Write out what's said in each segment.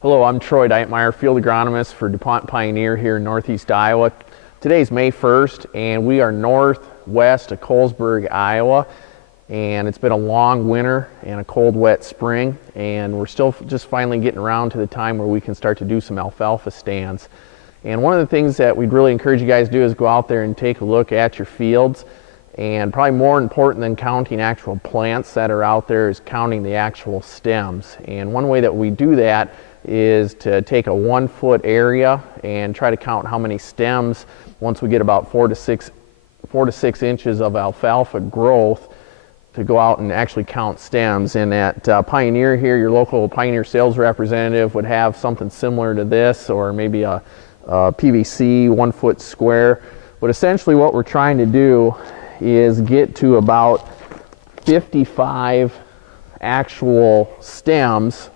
Hello, I'm Troy Deitmeyer, field agronomist for DuPont Pioneer here in Northeast Iowa. Today's May 1st and we are northwest of Colesburg, Iowa, and it's been a long winter and a cold, wet spring, and we're still just finally getting around to the time where we can start to do some alfalfa stands. And one of the things that we'd really encourage you guys to do is go out there and take a look at your fields, and probably more important than counting actual plants that are out there is counting the actual stems. And one way that we do that is to take a 1 foot area and try to count how many stems once we get about 4 to 6 inches of alfalfa growth, to go out and actually count stems. And at Pioneer here, your local Pioneer sales representative would have something similar to this, or maybe a PVC 1 foot square. But essentially what we're trying to do is get to about 55 actual stems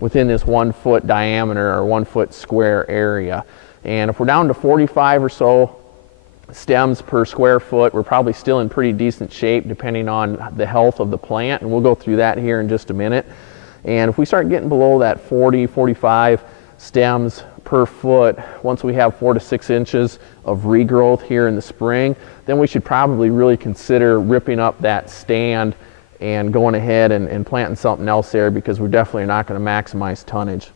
within this 1 foot diameter or 1 foot square area. And if we're down to 45 or so stems per square foot, we're probably still in pretty decent shape depending on the health of the plant, and we'll go through that here in just a minute. And if we start getting below that 45 stems per foot, once we have 4 to 6 inches of regrowth here in the spring, then we should probably really consider ripping up that stand and going ahead and planting something else there, because we're definitely not going to maximize tonnage.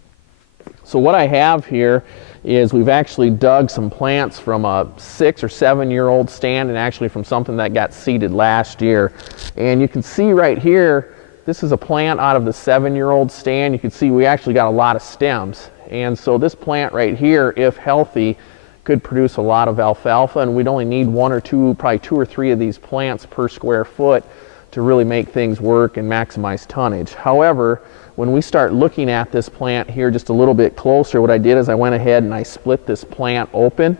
So what I have here is we've actually dug some plants from a 6 or 7 year old stand, and actually from something that got seeded last year. And you can see right here, this is a plant out of the 7 year old stand. You can see we actually got a lot of stems. And so this plant right here, if healthy, could produce a lot of alfalfa, and we'd only need 1 or 2, probably 2 or 3 of these plants per square foot to really make things work and maximize tonnage. However, when we start looking at this plant here just a little bit closer, what I did is I went ahead and I split this plant open,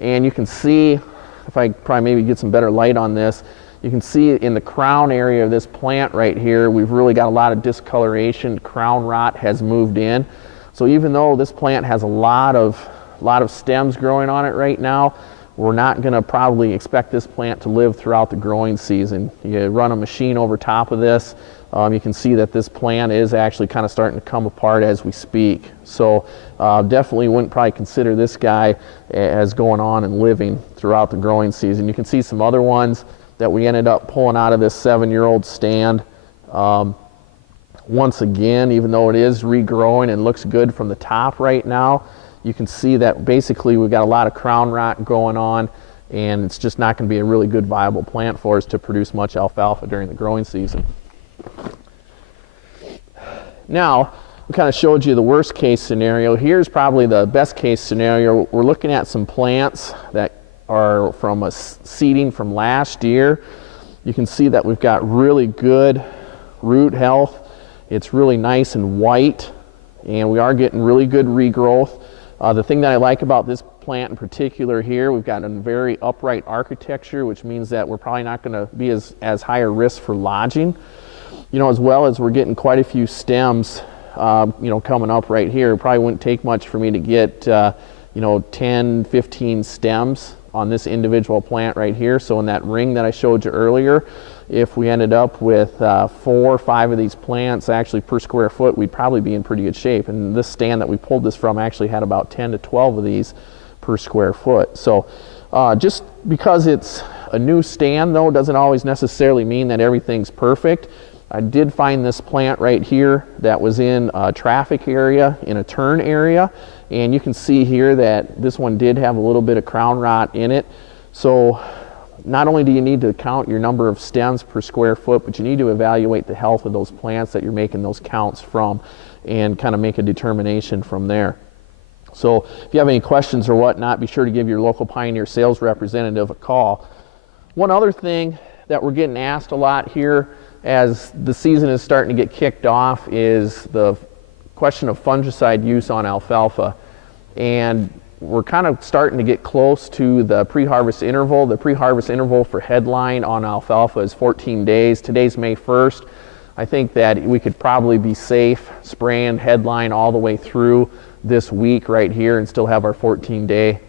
and you can see, if I probably maybe get some better light on this, you can see in the crown area of this plant right here, we've really got a lot of discoloration. Crown rot has moved in. So even though this plant has a lot of stems growing on it right now, we're not going to probably expect this plant to live throughout the growing season. You run a machine over top of this, you can see that this plant is actually kind of starting to come apart as we speak. So definitely wouldn't probably consider this guy as going on and living throughout the growing season. You can see some other ones that we ended up pulling out of this 7 year old stand. Once again, even though it is regrowing and looks good from the top right now, you can see that basically we've got a lot of crown rot going on, and it's just not going to be a really good viable plant for us to produce much alfalfa during the growing season. Now, we kind of showed you the worst case scenario. Here's probably the best case scenario. We're looking at some plants that are from a seeding from last year. You can see that we've got really good root health. It's really nice and white, and we are getting really good regrowth. The thing that I like about this plant in particular here, we've got a very upright architecture, which means that we're probably not going to be as high a risk for lodging. As well as we're getting quite a few stems, coming up right here. It probably wouldn't take much for me to get, 10, 15 stems on this individual plant right here. So in that ring that I showed you earlier, if we ended up with 4 or 5 of these plants actually per square foot, we'd probably be in pretty good shape. And this stand that we pulled this from actually had about 10 to 12 of these per square foot. So just because it's a new stand, though, doesn't always necessarily mean that everything's perfect. I did find this plant right here that was in a traffic area, in a turn area, and you can see here that this one did have a little bit of crown rot in it. So not only do you need to count your number of stems per square foot, but you need to evaluate the health of those plants that you're making those counts from, and kind of make a determination from there. So if you have any questions or whatnot, be sure to give your local Pioneer sales representative a call. One other thing that we're getting asked a lot here as the season is starting to get kicked off is the question of fungicide use on alfalfa. And we're kind of starting to get close to the pre-harvest interval. The pre-harvest interval for headline on alfalfa is 14 days. Today's May 1st. I think that we could probably be safe spraying headline all the way through this week right here and still have our 14-day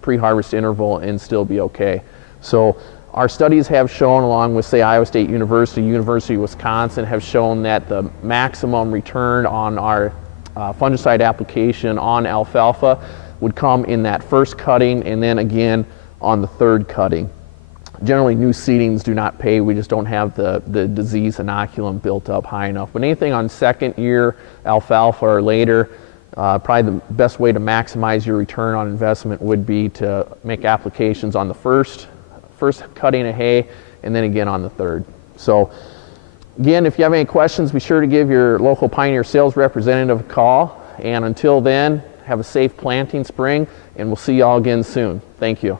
pre-harvest interval and still be okay. So Our studies have shown, along with, say, Iowa State University, University of Wisconsin, have shown that the maximum return on our fungicide application on alfalfa would come in that first cutting and then again on the third cutting. Generally, new seedings do not pay. We just don't have the disease inoculum built up high enough. But anything on second year alfalfa or later, probably the best way to maximize your return on investment would be to make applications on the first cutting of hay and then again on the third. So again, if you have any questions, be sure to give your local Pioneer sales representative a call. And until then, have a safe planting spring, and we'll see you all again soon. Thank you.